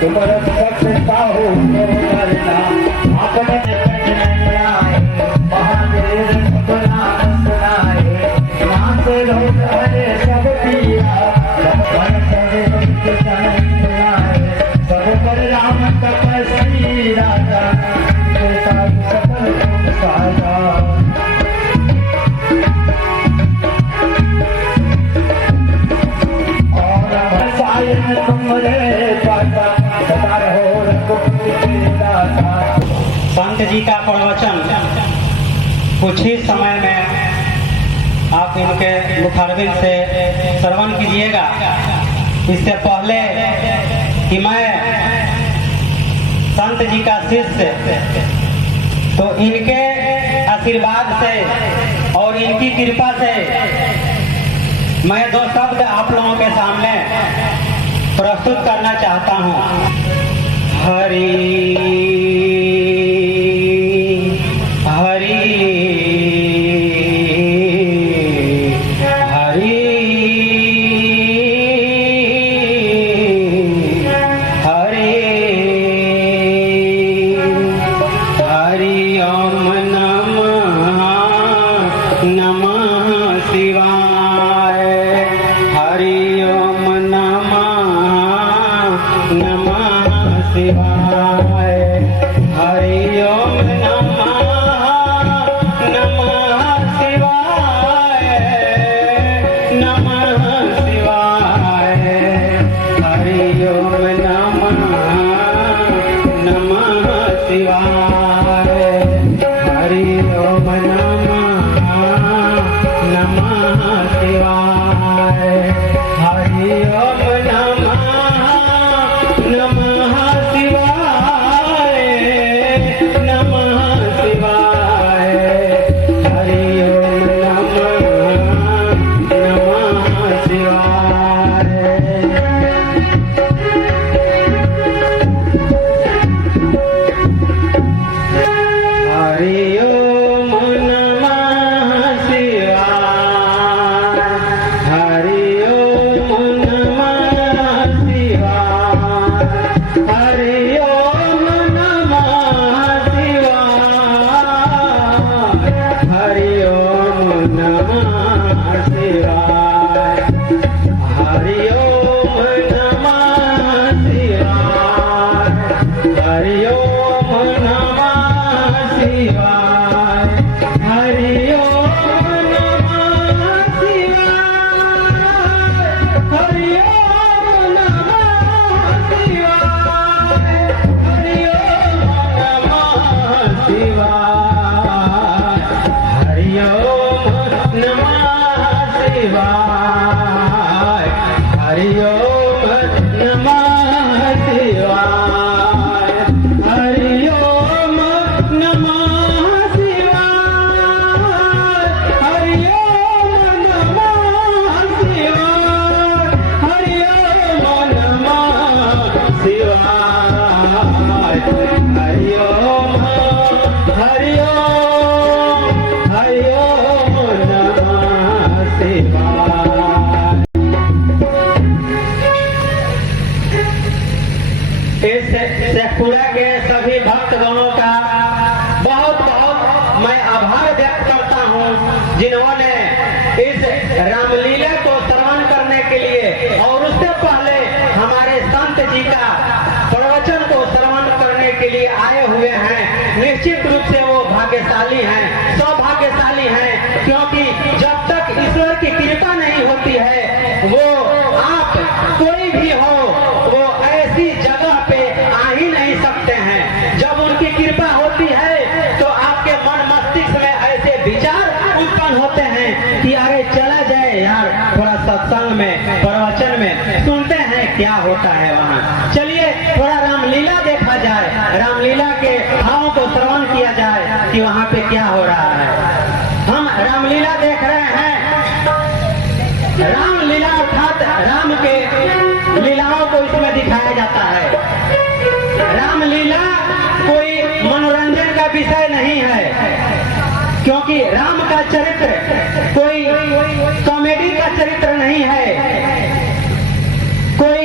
तुम्हारा सकता हो करना अपने नहीं आए महादेव सुना सुनाए नाम से लोग अरे सब पिया सब पर राम तपस्वी राजा सकल साजा संत जी का प्रवचन कुछ ही समय में आप इनके मुखारबिन से श्रवण कीजिएगा। इससे पहले कि मैं संत जी का शिष्य, तो इनके आशीर्वाद से और इनकी कृपा से मैं दो शब्द आप लोगों के सामने प्रस्तुत करना चाहता हूँ। हरि शेखपुरा के सभी भक्तगणों का बहुत बहुत मैं आभार व्यक्त करता हूँ, जिन्होंने इस रामलीला को श्रवण करने के लिए और उससे पहले हमारे संत जी का प्रवचन को श्रवण करने के लिए आए हुए हैं। निश्चित रूप से वो भाग्यशाली हैं, सौभाग्यशाली हैं, क्योंकि जब तक ईश्वर की कृपा नहीं होती है, वो आप कोई भी हो वो ऐसी जगह पे आ ही नहीं सकते हैं। जब उनकी कृपा होती है तो आपके मन मस्तिष्क में ऐसे विचार उत्पन्न होते हैं कि अरे चला जाए यार थोड़ा सत्संग में, प्रवचन में, सुनते हैं क्या होता है वहाँ। चलिए थोड़ा रामलीला देखा जाए, रामलीला के भावों को श्रवण किया जाए कि वहाँ पे क्या हो रहा है। हम रामलीला देख रहे हैं। रामलीला अर्थात राम के लीलाओं को इसमें दिखाया जाता है। रामलीला कोई मनोरंजन का विषय नहीं है, क्योंकि राम का चरित्र कोई कॉमेडी का चरित्र नहीं है, कोई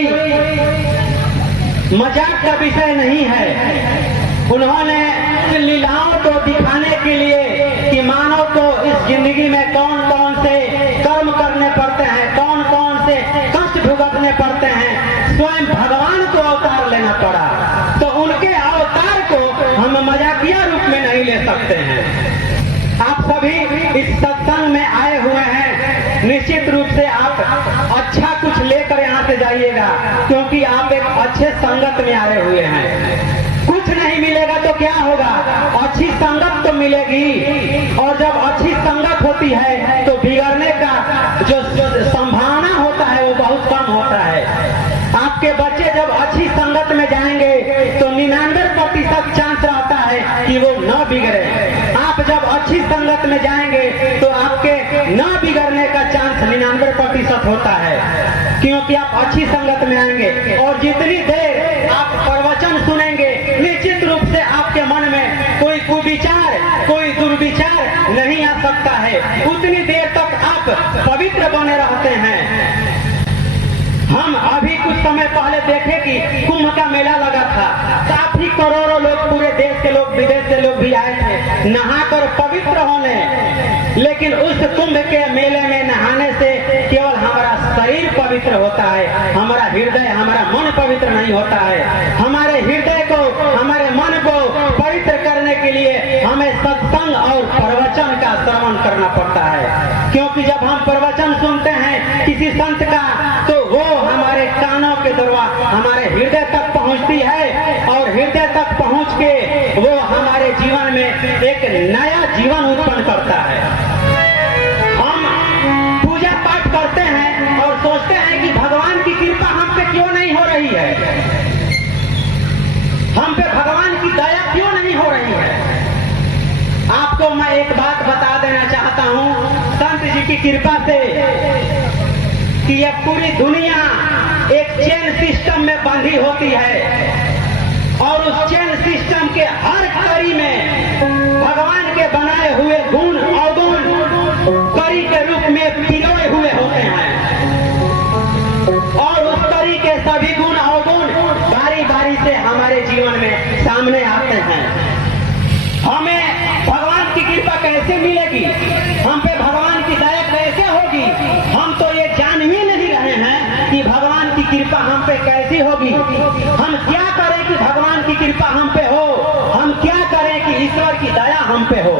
मजाक का विषय नहीं है। उन्होंने लीलाओं को दिखाने के लिए कि मानव को इस जिंदगी में कौन कौन से कर्म करने पड़ते हैं, कौन कौन से कष्ट भुगतने पड़ते हैं, स्वयं भगवान को अवतार लेना पड़ा। तो उनके अवतार को हम मजाकिया रूप में नहीं ले सकते हैं। आप सभी इस सत्संग में आए हुए हैं, निश्चित रूप से आप अच्छा कुछ लेकर यहाँ से जाइएगा, क्योंकि आप एक अच्छे संगत में आए हुए हैं। कुछ नहीं मिलेगा तो क्या होगा, अच्छी संगत तो मिलेगी, और जब अच्छी संगत होती है तो बिगड़ने का जो संभावना होता है वो बहुत कम होता है। आपके बच्चे जब अच्छी संगत में जाएंगे तो 99% चांस रहता है कि वो न बिगड़े। आप जब अच्छी संगत में जाएंगे तो आपके न बिगड़ने का चांस 99% होता है, क्योंकि आप अच्छी संगत में आएंगे। और जितनी देर आप प्रवचन सुनेंगे, निश्चित रूप से आपके मन में कोई कुविचार, कोई दुर्विचार नहीं आ सकता है। उतनी देर तक आप पवित्र बने रहते हैं। हम अभी कुछ समय पहले देखे कि कुंभ का मेला लगा था, काफी करोड़ों लोग, पूरे देश के लोग, विदेश से लोग भी आए थे नहाकर पवित्र होने। लेकिन उस कुंभ के मेले में नहाने से केवल हमारा शरीर पवित्र होता है, हमारा हृदय, हमारा मन पवित्र नहीं होता है। हमारे हृदय को, हमारे मन को पवित्र करने के लिए हमें सत्संग और प्रवचन का श्रवण करना पड़ता है। क्योंकि जब हम प्रवचन सुनते हैं किसी संत का, तो वो हमारे कानों के द्वारा हमारे हृदय तक पहुंचती है, और हृदय तक पहुंच के वो हमारे जीवन में एक नया जीवन उत्पन्न करता है। हम पूजा पाठ करते हैं और सोचते हैं कि भगवान की कृपा हम पे क्यों नहीं हो रही है, हम पे भगवान की दया क्यों नहीं हो रही है। आपको मैं एक बात बता देना चाहता हूँ, संत जी की कृपा से, कि यह पूरी दुनिया एक चेन सिस्टम में बंधी होती है, और उस चेन सिस्टम के हर कड़ी में भगवान के बनाए हुए गुण अवगुण कड़ी के रूप में पिरोए हुए होते हैं, और उस कड़ी के सभी गुण अवगुण बारी बारी से हमारे जीवन में सामने आते हैं। हमें भगवान की कृपा कैसे मिलेगी, हम पे भगवान की दया कैसे होगी, हम तो ये जान ही नहीं रहे हैं कि भगवान की कृपा हम पे कैसी होगी। हम क्या करें कि भगवान की कृपा हम पे हो, हम क्या करें कि ईश्वर की दया हम पे हो।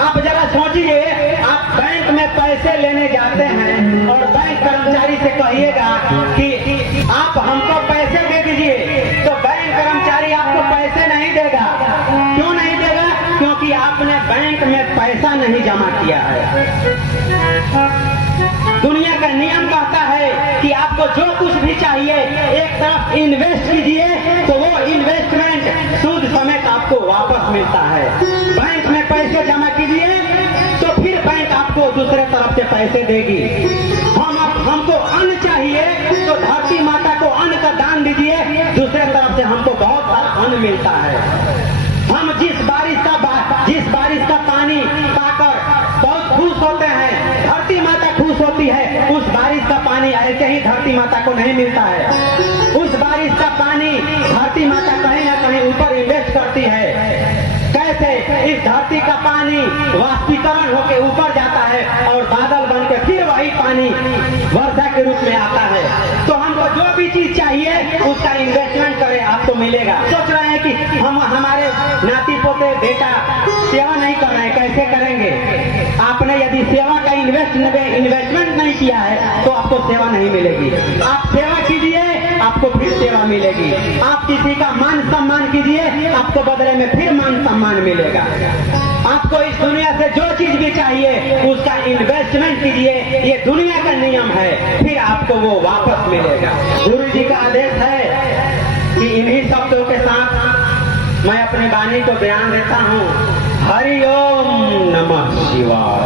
आप जरा सोचिए, आप बैंक में पैसे लेने जाते हैं और बैंक कर्मचारी से कहिएगा कि आप हमको पैसे दे दीजिए, तो बैंक कर्मचारी आपको पैसे नहीं देगा। क्यों नहीं देगा? क्योंकि आपने बैंक में पैसा नहीं जमा किया है। दुनिया का नियम कहता है कि आपको जो कुछ भी चाहिए एक तरफ इन्वेस्ट कीजिए, तो वो इन्वेस्टमेंट सूद समेत आपको वापस मिलता है। बैंक में पैसे जमा कीजिए तो फिर बैंक आपको दूसरे तरफ से पैसे देगी। हमको अन्न चाहिए तो धरती माता को अन्न का दान दीजिए, दूसरे तरफ से हमको बहुत सारा अन्न मिलता है। हम जिस बारिश का पानी पाकर बहुत खुश होते हैं, धरती माता खुश होती है, उस बारिश का पानी ऐसे ही धरती माता को नहीं मिलता है। उस बारिश का पानी धरती माता कहीं ना कहीं ऊपर इन्वेस्ट करती है। कैसे? इस धरती का पानी वाष्पीकरण होकर ऊपर जाता है और बादल बन के फिर वही पानी वर्षा के रूप में आता है। तो हमको जो भी चीज चाहिए उसका इन्वेस्टमेंट करें, आपको मिलेगा। सोच रहे हैं कि हम हमारे नाती पोते बेटा सेवा नहीं कर रहे हैं, कैसे करेंगे? आपने यदि सेवा का इन्वेस्टमेंट नहीं किया है तो आपको सेवा नहीं मिलेगी। आप सेवा कीजिए, आपको फिर सेवा मिलेगी। आप किसी का मान सम्मान कीजिए, आपको बदले में फिर मान सम्मान मिलेगा। आपको इस दुनिया से जो चीज भी चाहिए उसका इन्वेस्टमेंट कीजिए, ये दुनिया का नियम है, फिर आपको वो वापस मिलेगा। गुरु जी का आदेश है कि इन्हीं शब्दों के साथ मैं अपनी वाणी को बयान देता हूँ। हरि ओम नमः शिवाय।